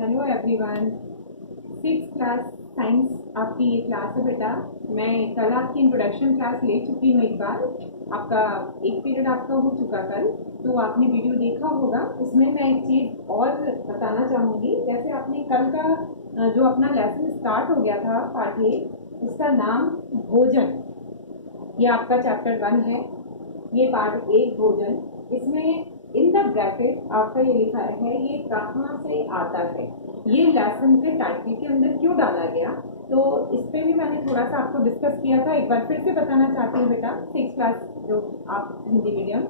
Hello everyone. 6 class science आपकी ये class है बेटा। मैं कल आपकी इंट्रोडक्शन क्लास ले चुकी हूँ एक बार। आपका एक पीरियड आपका हो चुका कल, तो आपने वीडियो देखा होगा। उसमें मैं एक चीज़ और बताना चाहूँगी। जैसे आपने कल का जो अपना लेसन स्टार्ट हो गया था पार्ट ए, उसका नाम भोजन, ये आपका चैप्टर 1 है। ये पार्ट एक भोजन। इसमें इन द ब्रैकेट आपका ये लिखा है ये कहाँ से आता है, ये लेसन के टाइटल के अंदर क्यों डाला गया। तो इस पे भी मैंने थोड़ा सा आपको डिस्कस किया था। एक बार फिर से बताना चाहती हूँ बेटा, 6 क्लास जो आप हिंदी मीडियम,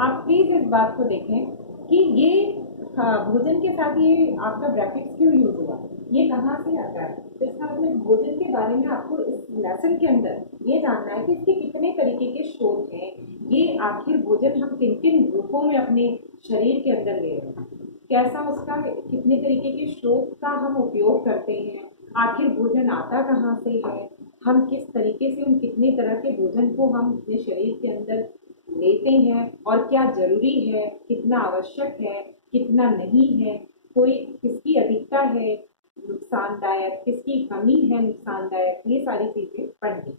आप प्लीज इस बात को देखें कि ये भोजन के साथ ये आपका ब्रैकेट्स क्यों यूज हुआ, ये कहाँ से आता है। तो इसका मतलब भोजन के बारे में आपको इस लेसन के अंदर ये जानना है कि इसके कितने तरीके के स्रोत हैं, ये आखिर भोजन हम किन किन रूपों में अपने शरीर के अंदर ले रहे हैं, कैसा उसका कितने तरीके के स्रोत का हम उपयोग करते हैं, आखिर भोजन आता कहाँ से है, हम किस तरीके से उन कितने तरह के भोजन को हम अपने शरीर के अंदर लेते हैं और क्या जरूरी है, कितना आवश्यक है, कितना नहीं है, कोई किसकी अधिकता है नुकसानदायक, किसकी कमी है नुकसानदायक, ये सारी चीजें पढ़नी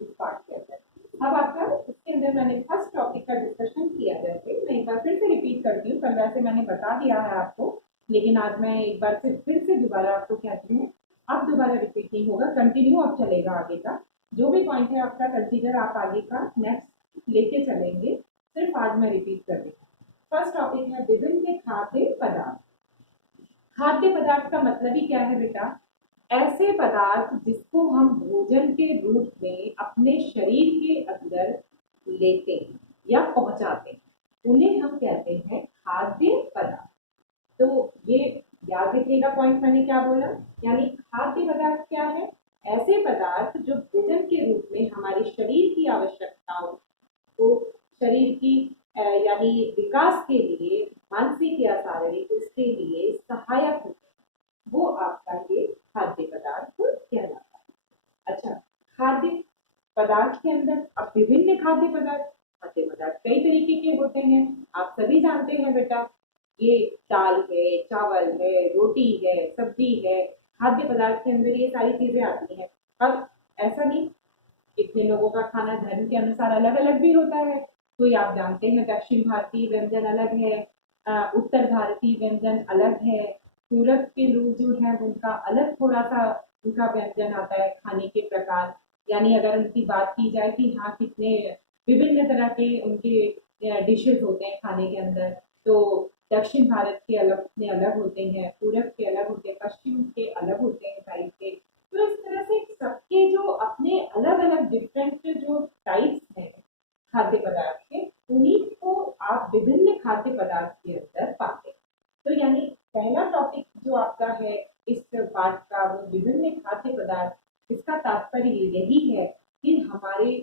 इस पार्ट के अंदर। अब आपका इसके अंदर मैंने फर्स्ट टॉपिक का डिस्कशन किया। जैसे मैं एक बार फिर से रिपीट करती हूँ, कल वैसे मैंने बता दिया है आपको, लेकिन आज मैं एक बार फिर से दोबारा आपको कहती हूँ। अब दोबारा रिपीट नहीं होगा, कंटिन्यू अब चलेगा आगे का। जो भी पॉइंट है आपका कंसीडर आप आगे का नेक्स्ट लेके चलेंगे, सिर्फ आज मैं रिपीट कर रही हूँ। फर्स्ट टॉपिक है विभिन्न खाद्य पदार्थ। खाद्य पदार्थ का मतलब ही क्या है बेटा, ऐसे पदार्थ जिसको हम भोजन के रूप में अपने शरीर के अंदर लेते हैं या पहुंचाते हैं, उन्हें हम कहते हैं खाद्य पदार्थ। तो ये याद रखिएगा पॉइंट मैंने क्या बोला, यानी खाद्य पदार्थ क्या है, ऐसे पदार्थ जो भोजन के रूप में हमारे शरीर की आवश्यकताओं को, शरीर की यानी विकास के लिए, मानसिक या शारीरिक उसके लिए सहायक होते हैं, वो आपका ये खाद्य पदार्थ कहलाता है। अच्छा, खाद्य पदार्थ के अंदर अब विभिन्न खाद्य पदार्थ कई तरीके के होते हैं, आप सभी जानते हैं बेटा। ये दाल है, चावल है, रोटी है, सब्जी है, खाद्य पदार्थ के अंदर ये सारी चीजें आती हैं। अब ऐसा नहीं, कितने लोगों का खाना धर्म के अनुसार अलग अलग भी होता है। कोई आप जानते हैं दक्षिण भारतीय व्यंजन अलग है, उत्तर भारतीय व्यंजन अलग है, पूरब के लोग जो है उनका अलग थोड़ा सा उनका व्यंजन आता है खाने के प्रकार। यानी अगर उनकी बात की जाए कि हाँ कितने विभिन्न तरह के उनके डिशेज होते हैं खाने के अंदर, तो दक्षिण भारत के अलग अपने अलग होते हैं, पूरब के अलग होते हैं, पश्चिम के अलग होते हैं साइड के। तो इस तरह से सबके जो अपने अलग अलग डिफरेंट जो टाइप्स हैं खाद्य पदार्थ के, उन्हीं को आप विभिन्न खाद्य पदार्थ के अंदर पाते हैं। तो यानी पहला टॉपिक जो आपका है इस पाठ का, वो विभिन्न खाद्य पदार्थ। इसका तात्पर्य यही है कि हमारे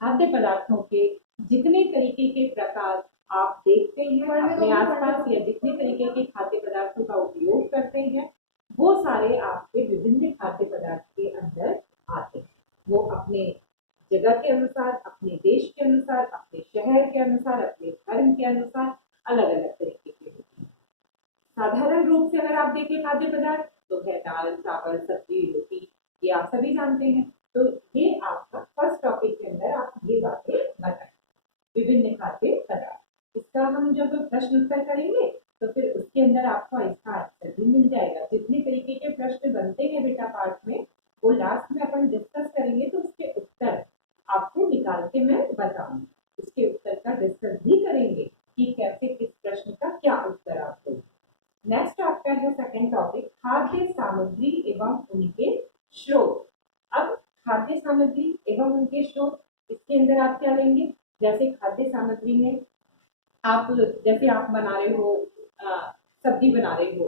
खाद्य पदार्थों के जितने तरीके के प्रकार आप देखते हैं अपने आसपास, या जितने तरीके के खाद्य पदार्थों का उपयोग करते हैं, वो सारे आपके विभिन्न खाद्य पदार्थ के अंदर आते हैं। वो अपने जगह के अनुसार, अपने देश के अनुसार, अपने शहर के अनुसार, अपने धर्म के अनुसार अलग अलग तरीके के होते हैं। साधारण रूप से अगर आप देखें खाद्य पदार्थ तो है दाल, चावल, सब्जी, रोटी, ये आप सभी जानते हैं। तो ये आपका फर्स्ट टॉपिक के अंदर आप ये बातें बताएं, विभिन्न खाद्य पदार्थ। इसका हम जब प्रश्न उत्तर करेंगे तो फिर उसके अंदर आपको इसका आंसर भी मिल जाएगा। जितने तरीके के प्रश्न बनते हैं बेटा पार्ट में, वो लास्ट में अपन डिस्कस करेंगे, तो उसके उत्तर आपको निकाल के मैं बताऊंगी। उसके उत्तर का डिस्कस भी करेंगे कि कैसे किस प्रश्न का क्या उत्तर आपको। नेक्स्ट आपका है सेकंड टॉपिक खाद्य सामग्री एवं उनके स्रोत। अब खाद्य सामग्री एवं उनके स्रोत, इसके अंदर आप क्या लेंगे, जैसे खाद्य सामग्री में आप जैसे आप बना रहे हो सब्जी बना रहे हो,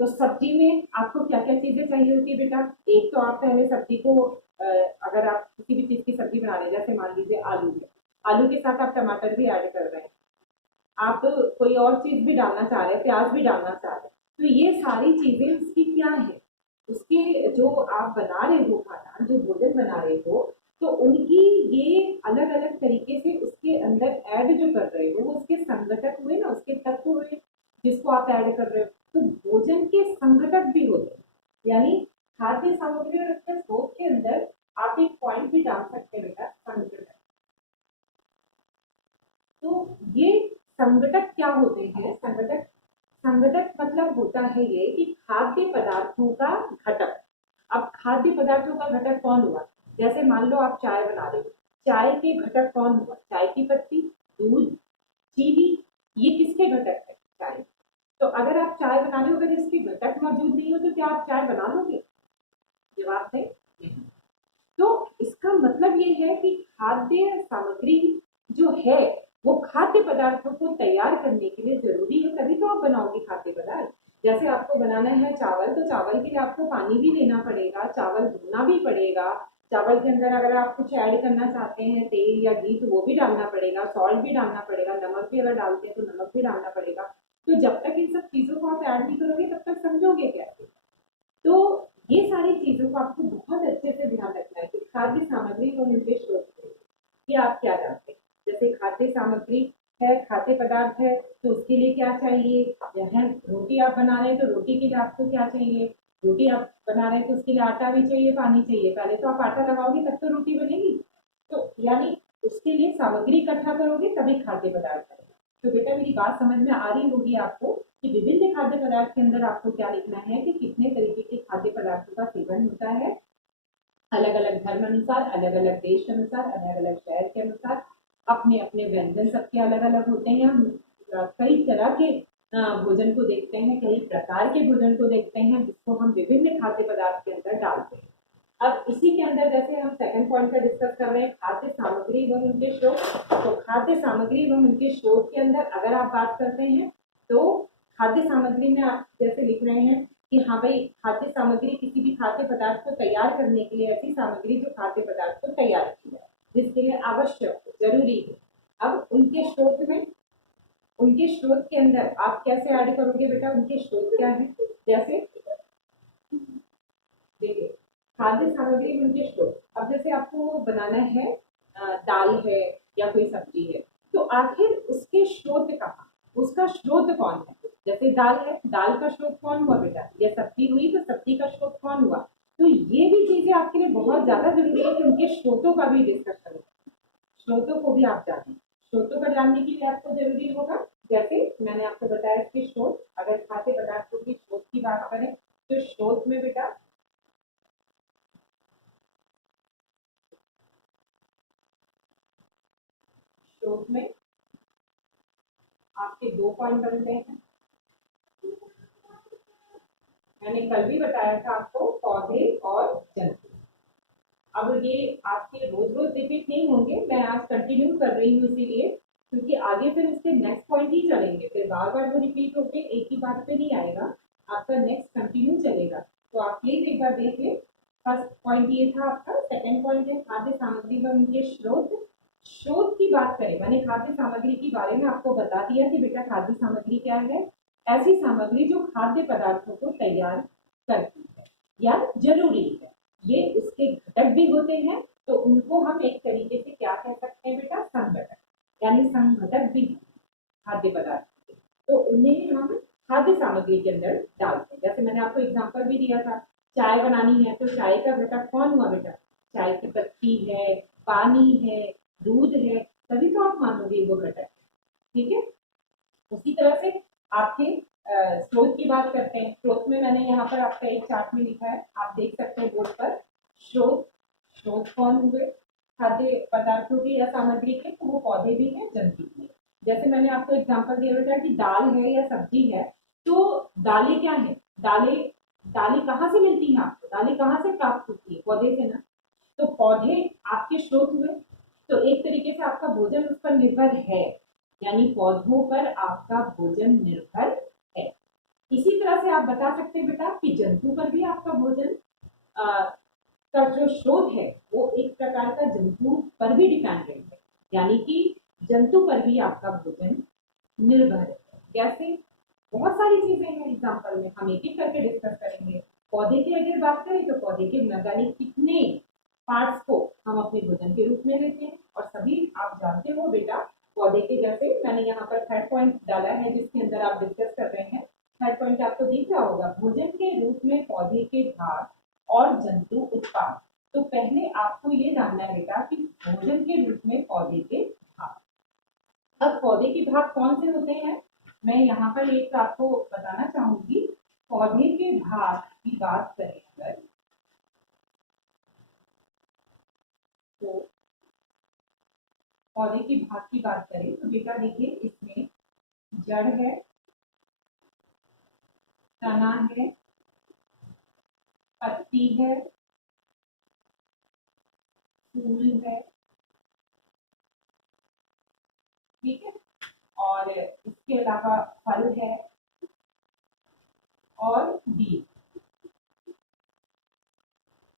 तो सब्जी में आपको क्या क्या चीजें चाहिए होती है बेटा। एक तो आप पहले सब्जी को अगर आप किसी भी चीज की सब्जी बना रहे हैं, जैसे मान लीजिए आलू है, आलू के साथ आप टमाटर भी ऐड कर रहे हैं, आप कोई और चीज भी डालना चाह रहे हैं, प्याज भी डालना चाह रहे हैं, तो ये सारी चीजें उसकी क्या है, उसके जो आप बना रहे हो खाना, जो भोजन बना रहे हो, तो उनकी ये अलग अलग तरीके से उसके अंदर ऐड जो कर रहे हो, वो उसके संगठक हुए ना, उसके तत्व हुए जिसको आप ऐड कर रहे हो। तो भोजन के संघटक भी होते हैं, यानी खाद्य सामग्री और उसके स्रोत के अंदर आप एक पॉइंट भी डाल सकते हैं बेटा, संघटक। तो ये संघटक क्या होते हैं? संघटक, संघटक मतलब होता है ये कि खाद्य पदार्थों का घटक। अब खाद्य पदार्थों का घटक कौन हुआ? जैसे मान लो आप चाय बना रहे हो, चाय के घटक कौन हुआ? चाय की पत्ती, दूध, चीनी, ये किसके घटक है? चाय। तो अगर आप चाय बना रहे हो, अगर इसके घटक मौजूद नहीं हो तो क्या आप चाय बना लोगे? जवाब है नहीं। तो इसका मतलब ये है कि खाद्य सामग्री जो है वो खाद्य पदार्थों को तैयार करने के लिए जरूरी है, तभी तो आप बनाओगे खाद्य पदार्थ। जैसे आपको बनाना है चावल, तो चावल के लिए आपको पानी भी देना पड़ेगा, चावल धोना भी पड़ेगा, चावल के अंदर अगर आप कुछ ऐड करना चाहते हैं, तेल या घी, तो वो भी डालना पड़ेगा, सॉल्ट भी डालना पड़ेगा, नमक भी अगर डालते हैं तो नमक भी डालना पड़ेगा। तो जब तक इन सब चीजों को आप ऐड नहीं करोगे तब तक समझोगे कैसे? तो ये सारी चीजों को आपको बहुत अच्छे से ध्यान रखना है कि खाद्य सामग्री और उनके स्रोत कि आप क्या जानते हैं। जैसे खाद्य सामग्री है, खाद्य पदार्थ है, तो उसके लिए क्या चाहिए? जहाँ रोटी आप बना रहे हैं तो रोटी के लिए आपको क्या चाहिए? रोटी आप बना रहे हैं तो उसके लिए आटा भी चाहिए, पानी चाहिए। पहले तो आप आटा लगाओगे तब तो रोटी बनेगी। तो यानी उसके लिए सामग्री इकट्ठा करोगे तभी खाद्य पदार्थ बनेगा। तो बेटा मेरी बात समझ में आ रही होगी आपको कि विभिन्न खाद्य पदार्थ के अंदर आपको क्या लिखना है कि कितने तरीके के खाद्य पदार्थों का सेवन होता है, अलग अलग धर्म अनुसार, अलग अलग देश के अनुसार, अलग अलग शहर के अनुसार, अपने अपने व्यंजन सबके अलग अलग होते हैं। हम कई तरह के भोजन को देखते हैं, कई प्रकार के भोजन को देखते हैं, जिसको हम विभिन्न खाद्य पदार्थ के अंदर डालते हैं। अब इसी के अंदर जैसे हम सेकंड पॉइंट का डिस्कस कर रहे हैं, खाद्य सामग्री व उनके स्रोत। तो खाद्य सामग्री व उनके स्रोत के अंदर अगर आप बात करते हैं तो खाद्य सामग्री में आप जैसे लिख रहे हैं कि हाँ भाई, खाद्य सामग्री किसी भी खाद्य पदार्थ को तैयार करने के लिए ऐसी सामग्री जो खाद्य पदार्थ को तैयार की जाए, जिसके लिए आवश्यक जरूरी है। अब उनके स्रोत में, उनके स्रोत के अंदर आप कैसे ऐड करोगे बेटा? उनके स्रोत क्या है? जैसे देखिए, खाद्य सामग्री में उनके स्रोत, अब जैसे आपको बनाना है दाल है या कोई सब्जी है, तो आखिर उसके स्रोत कहाँ, उसका स्रोत कौन है? जैसे दाल है, दाल का स्रोत कौन हुआ बेटा? या सब्जी हुई तो सब्जी का स्रोत कौन हुआ? तो ये भी चीजें आपके लिए बहुत ज्यादा जरूरी है कि उनके स्रोतों का भी डिस्कस करें, स्रोतों को भी आप जानें। स्रोतों का जानने के लिए आपको जरूरी होगा, जैसे मैंने आपको बताया इसके स्रोत, अगर खाद्य पदार्थों के स्रोत की बात करें तो स्रोत में बेटा स्रोत में आपके दो पॉइंट बनते हैं। मैंने कल भी बताया था आपको, पौधे और जंतु। अब ये आपके रोज रोज रिपीट नहीं होंगे, मैं आज कंटिन्यू कर रही हूँ इसीलिए, क्योंकि आगे फिर उसके नेक्स्ट पॉइंट ही चलेंगे, फिर बार बार वो रिपीट होके एक ही बात पे नहीं आएगा, आपका नेक्स्ट कंटिन्यू चलेगा। तो आप प्लीज एक बार देख लें। फर्स्ट पॉइंट ये था आपका, सेकंड पॉइंट है खाद्य सामग्री व उनके स्रोत। स्रोत की बात करें, मैंने खाद्य सामग्री के बारे में आपको बता दिया कि बेटा खाद्य सामग्री क्या है? ऐसी सामग्री जो खाद्य पदार्थों को तैयार करती है या जरूरी है, ये उसके घटक भी होते हैं, तो उनको हम एक तरीके से क्या कह सकते हैं बेटा? संघटक, यानी संघटक भी खाद्य पदार्थ के, तो उन्हें हम खाद्य सामग्री के अंदर डालते हैं। जैसे मैंने आपको एग्जांपल भी दिया था, चाय बनानी है तो चाय का घटक कौन हुआ बेटा? चाय की पत्ती है, पानी है, दूध है, तभी तो आप मानोगे वो घटक है। ठीक है, उसी तरह से आपके स्रोत की बात करते हैं। स्रोत में मैंने यहाँ पर आपका एक चार्ट में लिखा है, आप देख सकते हैं बोर्ड पर। स्रोत, स्रोत कौन हुए खाद्य पदार्थों के या सामग्री के? तो वो पौधे भी हैं, जंतु भी हैं। जैसे मैंने आपको एग्जांपल दिया था कि दाल है या सब्जी है, तो दालें क्या है? दालें, दालें कहाँ से मिलती हैं आपको? दालें कहाँ से प्राप्त होती है? पौधे से ना। तो पौधे आपके स्रोत हुए, तो एक तरीके से आपका भोजन उस पर निर्भर है, यानी पौधों पर आपका भोजन निर्भर है। इसी तरह से आप बता सकते हैं बेटा कि जंतु पर भी आपका भोजन का जो स्रोत है वो एक प्रकार का जंतु पर भी डिपेंडेंट है, यानी कि जंतु पर भी आपका भोजन निर्भर है। जैसे बहुत सारी चीजें हैं, एग्जाम्पल में हम एक एक करके डिस्कस करेंगे। पौधे की अगर बात करें तो पौधे के न जाने कितने पार्ट्स को हम अपने भोजन के रूप में लेते हैं, और सभी आप जानते हो बेटा पौधे के, जैसे मैंने यहाँ पर थर्ड पॉइंट डाला है जिसके अंदर आप डिस्कस कर रहे हैं। थर्ड पॉइंट पॉइंट आपको दिख रहा होगा, भोजन के रूप में पौधे के भाग और जंतु उत्पाद। तो पहले आपको ये जानना है बेटा कि भोजन के रूप में पौधे के भाग। अब पौधे के भाग कौन से होते हैं, मैं यहाँ पर एक आपको बताना चाहूंगी। पौधे के भाग की बात करें अगर, तो पौधे के भाग की बात करें तो बेटा देखिए, इसमें जड़ है, तना है, पत्ती है, फूल है, ठीक है, और इसके अलावा फल है और बीज,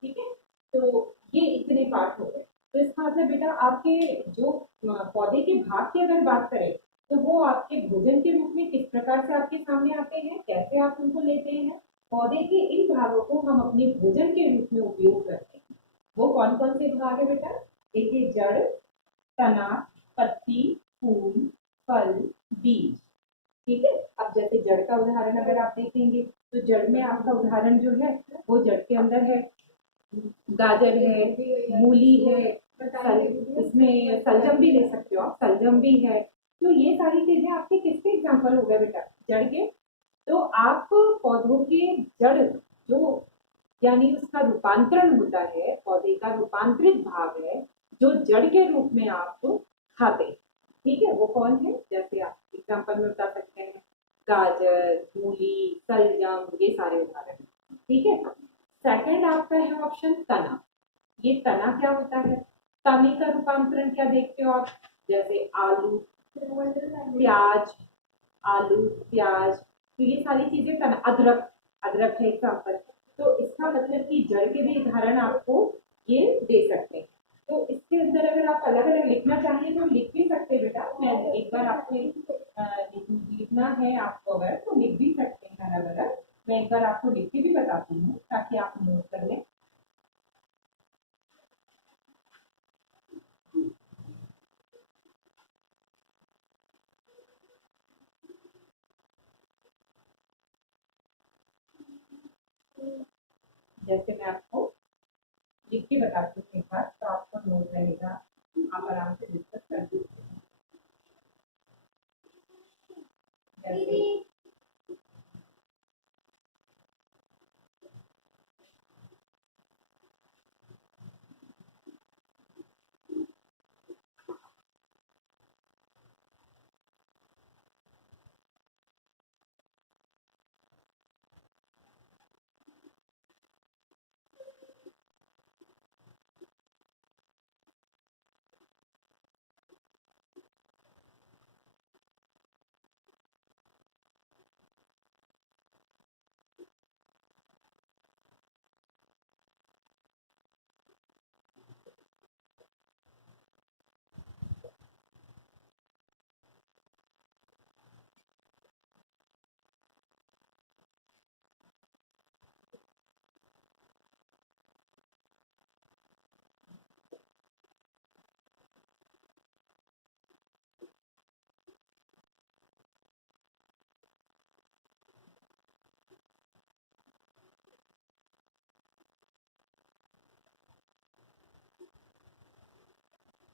ठीक है। तो ये इतने पार्ट हो गए। तो इसका मतलब बेटा आपके जो पौधे के भाग की अगर बात करें तो वो आपके भोजन के रूप में किस प्रकार से आपके सामने आते हैं, कैसे आप उनको लेते हैं। पौधे के इन भागों को हम अपने भोजन के रूप में उपयोग करते हैं। वो कौन कौन से भाग है बेटा, देखिए, जड़, तना, पत्ती, फूल, फल, बीज, ठीक है। अब जैसे जड़ का उदाहरण अगर आप देखेंगे तो जड़ में आपका उदाहरण जो है वो जड़ के अंदर है गाजर है, मूली है, इसमें सलजम भी ले सकते हो आप, सलजम भी है। तो ये सारी चीजें आपके किसके एग्जाम्पल हो गए बेटा, जड़ के। तो आप पौधों के जड़ जो, यानी उसका रूपांतरण होता है, पौधे का रूपांतरित भाग है जो जड़ के रूप में आप खाते हैं, ठीक है, वो कौन है, जैसे आप एग्जाम्पल में बता सकते हैं गाजर, मूली, सलजम, ये सारे उदाहरण, ठीक है। सेकंड आपका है ऑप्शन तना। ये तना क्या होता है, तने का रूपांतरण क्या देखते हो आप, जैसे आलू, प्याज, आलू, प्याज, तो ये सारी चीजें तना, अदरक, अदरक है एग्जाम्पल। तो इसका मतलब कि जड़ के भी उदाहरण आपको ये दे सकते हैं। तो इसके अंदर अगर आप अलग अलग लिखना चाहिए तो लिख भी सकते हैं बेटा, मैं एक बार आपको लिखना है आपको अगर तो लिख भी सकते हैं अलग अलग। मैं एक बार आपको लिख के भी बताती हूँ ताकि आप नोट कर लें। जैसे मैं आपको लिख के बताती हूँ एक बार, तो आपको नोट रहेगा, आप आराम से डिस्कस कर सकते हैं। जैसे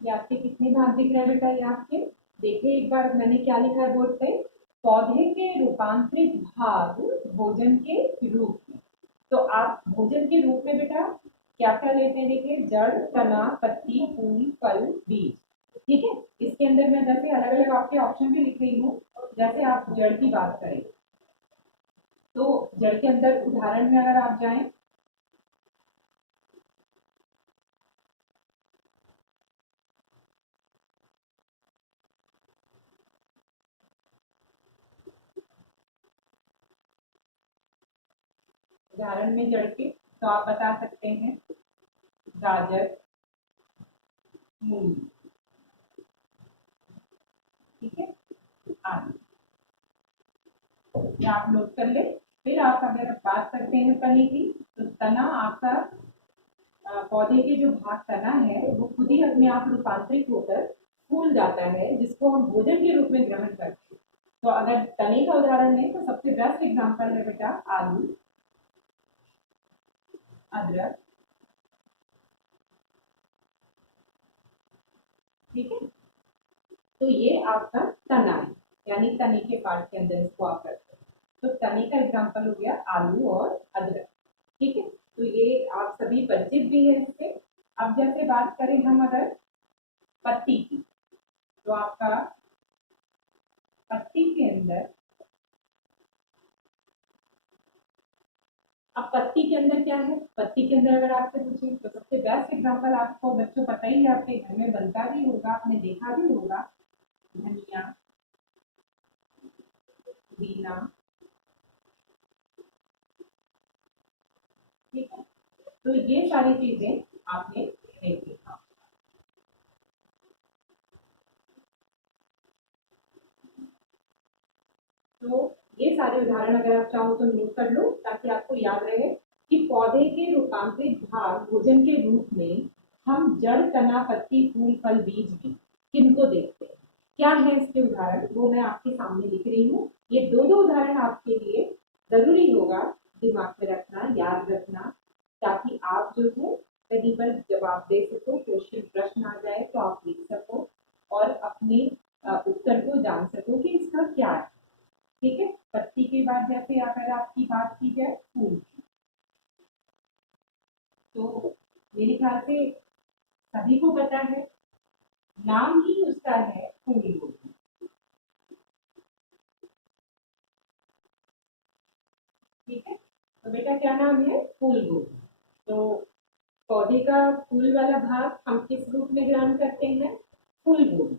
ये आपके कितने भाग दिख रहे हैं बेटा, ये आपके देखिए एक बार मैंने क्या लिखा है बोर्ड पे, पौधे के रूपांतरित भाग भोजन के रूप में। तो आप भोजन के रूप में बेटा क्या क्या लेते हैं, देखिए, जड़, तना, पत्ती, फूल, फल, बीज, ठीक है। इसके अंदर मैं जैसे अलग अलग आपके ऑप्शन भी लिख रही हूँ। जैसे आप जड़ की बात करें तो जड़ के अंदर उदाहरण में अगर आप जाएं, उदाहरण में जड़ के तो आप बता सकते हैं गाजर, मूली, ठीक है, आदि, या आप नोट कर ले। फिर आप अगर बात करते हैं तने की, तो तना आपका पौधे के जो भाग तना है वो खुद ही अपने आप रूपांतरित होकर फूल जाता है, जिसको हम भोजन के रूप में ग्रहण करते हैं। तो अगर तने का उदाहरण लें तो सबसे बेस्ट एग्जांपल है बेटा आलू, अदरक, ठीक है। तो ये आपका तना है, यानी तने के पार्ट के अंदर इसको आप रखते हैं। तो तने का एग्जांपल हो गया आलू और अदरक, ठीक है। तो ये आप सभी परिचित भी है इससे। अब जैसे बात करें हम अगर पत्ती की, तो आपका पत्ती के अंदर, अब पत्ती के अंदर क्या है, पत्ती के अंदर अगर आपसे पूछे तो सबसे बेस्ट एग्जांपल आपको बच्चों पता ही है, आपके घर में बनता भी होगा, आपने देखा भी होगा, धनिया, पुदीना, ठीक है। तो ये सारी चीजें आपने देखी। तो ये सारे उदाहरण अगर आप चाहो तो नोट कर लो, ताकि आपको याद रहे कि पौधे के रूपांतरित भाग भोजन के रूप में हम जड़, तना, पत्ती, फूल, फल, बीज में किनको देखते हैं। क्या है इसके उदाहरण, वो मैं आपके सामने लिख रही हूँ। ये दो दो उदाहरण आपके लिए जरूरी होगा दिमाग में रखना, याद रखना, ताकि आप जो है कहीं पर जवाब दे सको, क्वेश्चन प्रश्न आ जाए तो आप लिख सको और अपने उत्तर को जान सको कि इसका क्या है, ठीक है। पत्ती के बाद जैसे अगर आपकी बात की जाए फूल की, तो मेरे ख्याल से सभी को पता है, नाम ही उसका है फूल गोभी, ठीक है। तो बेटा क्या नाम है, फूल गोभी। तो पौधे का फूल वाला भाग हम किस रूप में ग्रहण करते हैं, फूल गोभी।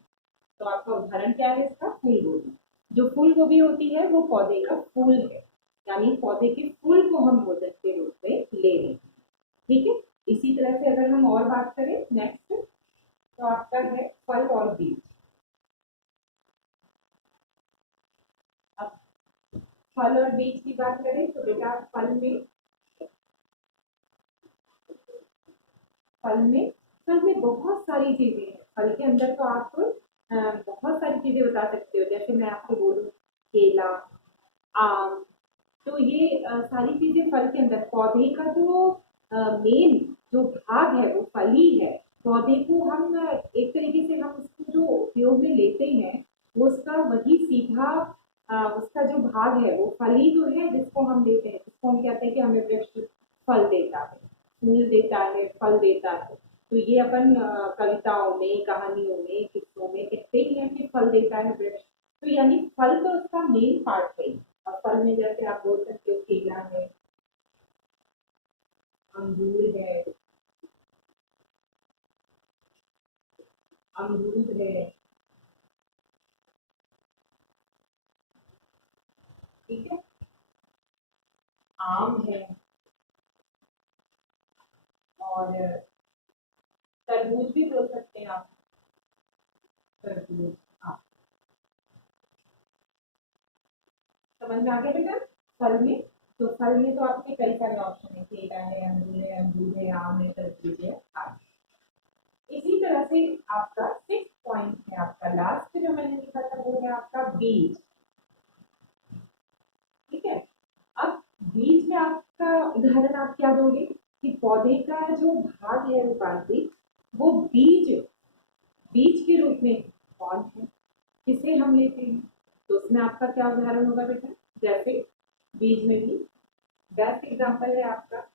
तो आपका उदाहरण क्या है इसका, फूल गोभी। जो फूल गोभी होती है वो पौधे का फूल है, यानी पौधे के फूल को हम भोजन के रूप में ले रहे हैं, ठीक है। इसी तरह से अगर हम और बात करें नेक्स्ट, तो आपका है फल और बीज। अब फल और बीज की बात करें तो बेटा फल में बहुत सारी चीजें हैं। फल के अंदर तो आप बहुत सारी चीजें बता सकते हो, जैसे मैं आपको बोलूं केला, आम। तो ये सारी चीजें फल के अंदर, पौधे का जो मेन जो भाग है वो फल ही है। पौधे को हम एक तरीके से हम उसको जो उपयोग में लेते हैं, वो उसका वही सीधा उसका जो भाग है वो फल ही जो है जिसको हम लेते हैं, जिसको हम कहते हैं कि हमें वृक्ष फल देता है, फूल देता है, फल देता है। तो ये अपन कविताओं में, कहानियों में, किस्सों में कहते ही हैं कि फल देता है वृक्ष। तो यानी फल तो उसका मेन पार्ट है। और फल में जैसे आप बोल सकते हो केला है, अमरूद है, ठीक है, आम है, और तरबूज भी बोल सकते हैं आप, तरबूज। हाँ, समझ में आ गया बेटा। फल में, तो फल में तो आपके कई सारे ऑप्शन है, केला है, अमरूद है, आम है, तरबूज है, आदि। इसी तरह से आपका 6 पॉइंट है, आपका लास्ट जो मैंने लिखा था वो है आपका बीज, ठीक है। अब बीज में आपका उदाहरण आप क्या दोगे कि पौधे का जो भाग है रूपांतरित, वो बीज, बीज के रूप में कौन है, किसे हम लेते हैं। तो उसमें आपका क्या उदाहरण होगा बेटा, जैसे बीज में भी बेस्ट एग्जांपल है आपका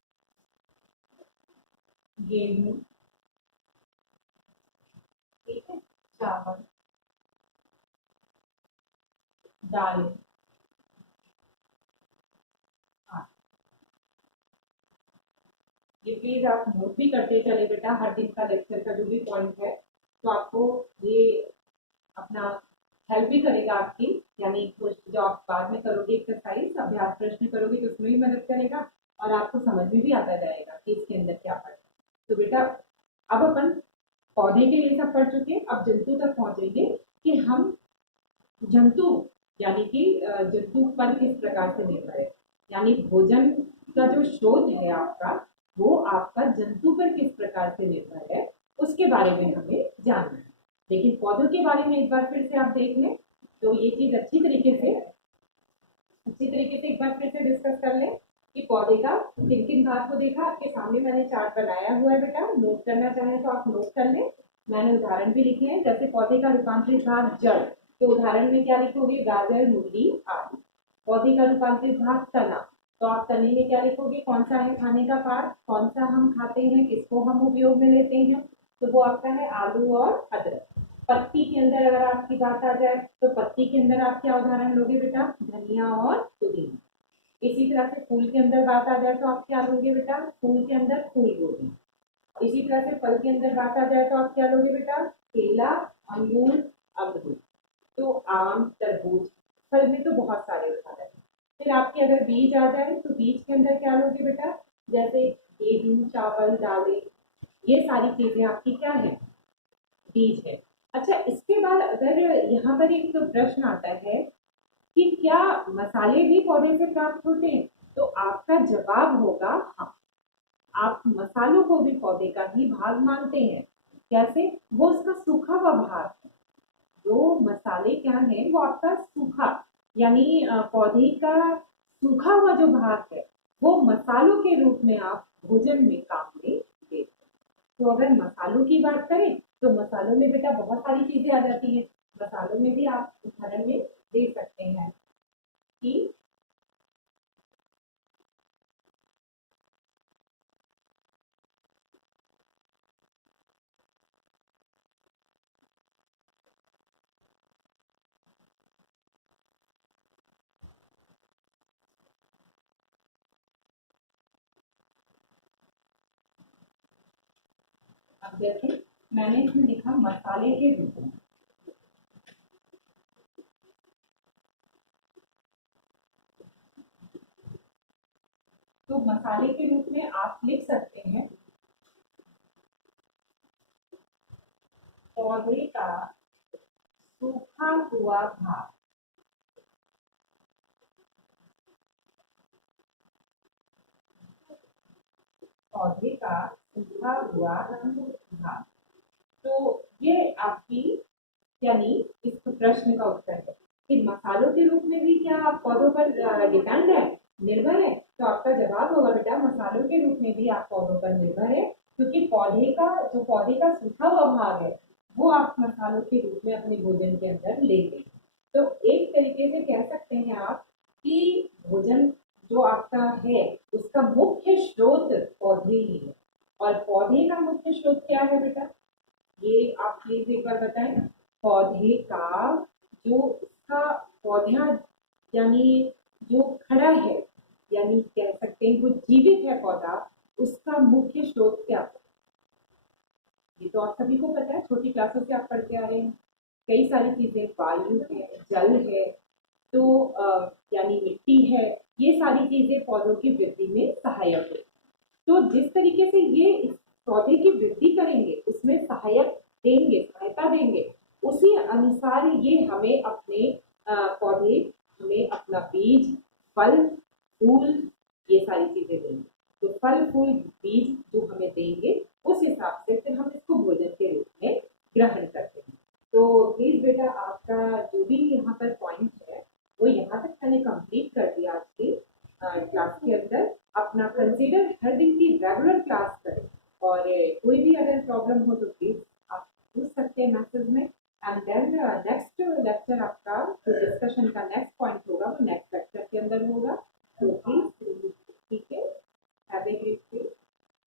गेहूं, ठीक है, चावल, दाल, हाँ। ये प्लीज आप नोट भी करते चले बेटा, हर दिन का लेक्चर का जो भी पॉइंट है, तो आपको ये अपना हेल्प भी करेगा आपकी, यानी जो आप बाद में करोगे एक्सरसाइज, अभ्यास प्रश्न करोगे तो उसमें भी मदद करेगा, और आपको समझ में भी आता जाएगा कि इसके अंदर क्या पढ़ना है। तो बेटा अब अपन पौधे के लिए सब पढ़ चुके हैं, अब जंतु तक पहुंचेंगे कि हम जंतु, यानी कि जंतु पर किस प्रकार से निर्भर है, यानी भोजन का जो स्रोत है आपका, वो आपका जंतु पर किस प्रकार से निर्भर है, उसके बारे में हमें जानना है। लेकिन पौधों के बारे में एक बार फिर से आप देख लें, तो ये चीज अच्छी तरीके से एक बार फिर से डिस्कस कर लें कि पौधे का किन किन भाग को देखा। आपके सामने मैंने चार्ट बनाया हुआ है बेटा, नोट करना चाहें तो आप नोट कर लें। मैंने उदाहरण भी लिखे हैं, जैसे पौधे का रूपांतरित भाग जड़, तो उदाहरण में क्या लिखोगे, गाजर, मूली आदि। पौधे का रूपांतरित भाग तना, तो आप तने में क्या लिखोगे, कौन सा है खाने का पार्ट, कौन सा हम खाते हैं, किसको हम उपयोग में लेते हैं, तो वो आपका है आलू और अदरक। पत्ती के अंदर अगर आपकी बात आ जाए तो पत्ती के अंदर आप क्या उदाहरण लोगे बेटा, धनिया और पुदीना। इसी तरह से फूल के अंदर बात आ जाए तो आप क्या लोगे बेटा, फूल के अंदर फूल गोभी। इसी तरह से फल के अंदर बात आ जाए तो आप क्या लोगे बेटा, केला, अंगूर, अमरूद। तो आम, तरबूज, फल में तो बहुत सारे उदाहरण हैं। फिर आपके अगर बीज आ जाए तो बीज के अंदर क्या लोगे बेटा, जैसे गेहूं, चावल, दालें, ये सारी चीजें आपकी क्या है, बीज है। अच्छा, इसके बाद अगर यहाँ पर एक तो प्रश्न आता है कि क्या मसाले भी पौधे से प्राप्त होते हैं, तो आपका जवाब होगा हाँ। आप मसालों को भी पौधे का ही भाग मानते हैं। कैसे, वो उसका सूखा हुआ भाग है। जो मसाले क्या है वो आपका सूखा, यानी पौधे का सूखा हुआ जो भाग है वो मसालों के रूप में आप भोजन में काम में लेते हैं। तो अगर मसालों की बात करें तो मसालों में बेटा बहुत सारी चीजें आ जाती हैं। मसालों में भी आप उदाहरण में दे सकते हैं कि अब जैसे मैंने इसमें लिखा मसाले के रूप में, तो मसाले के रूप में आप लिख सकते हैं पौधे का सूखा हुआ भाग। पौधे का सूखा हुआ भाग, तो ये आपकी, यानी इस प्रश्न का उत्तर है कि मसालों के रूप में भी क्या आप पौधों पर डिपेंड है, निर्भर है। तो आपका जवाब होगा बेटा मसालों के रूप में भी आप पौधों पर निर्भर है, क्योंकि पौधे का सूखा हुआ भाग है वो आप मसालों के रूप में अपने भोजन के अंदर लेते हैं। तो एक तरीके से कह सकते हैं आप कि भोजन जो आपका है उसका मुख्य स्रोत पौधे ही है। और पौधे का मुख्य स्रोत क्या है बेटा, ये आप प्लीज एक बार बताएं। पौधे का जो उसका पौधा, यानी जो खड़ा है, यानी कह सकते हैं वो जीवित है पौधा, उसका मुख्य स्रोत क्या है, ये तो आप सभी को पता है, छोटी क्लासों से आप पढ़ते आ रहे हैं। कई सारी चीजें, वायु है, जल है, तो यानी मिट्टी है, ये सारी चीजें पौधों की वृद्धि में सहायक है। तो जिस तरीके से ये इस पौधे की वृद्धि करेंगे, उसमें सहायता देंगे, उसी अनुसार ये हमें अपने पौधे हमें अपना बीज, फल, फूल, ये सारी चीजें देंगे। तो फल, फूल, बीज जो हमें देंगे उस हिसाब से फिर हम इसको भोजन के रूप में ग्रहण करते हैं। तो प्लीज बेटा आपका जो भी यहाँ पर पॉइंट है वो यहाँ तक मैंने कंप्लीट कर दिया आज की क्लास के अंदर। अपना कंसीडर हर दिन की रेगुलर क्लास करें, और कोई भी अगर प्रॉब्लम हो तो प्लीज आप पूछ सकते हैं मैसेज में। एंड देन नेक्स्ट लेक्चर आपका जो डिस्कशन का नेक्स्ट पॉइंट होगा वो नेक्स्ट लेक्चर के अंदर होगा। तो प्लीज, ठीक है, have a great day,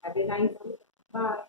have a nice day, bye.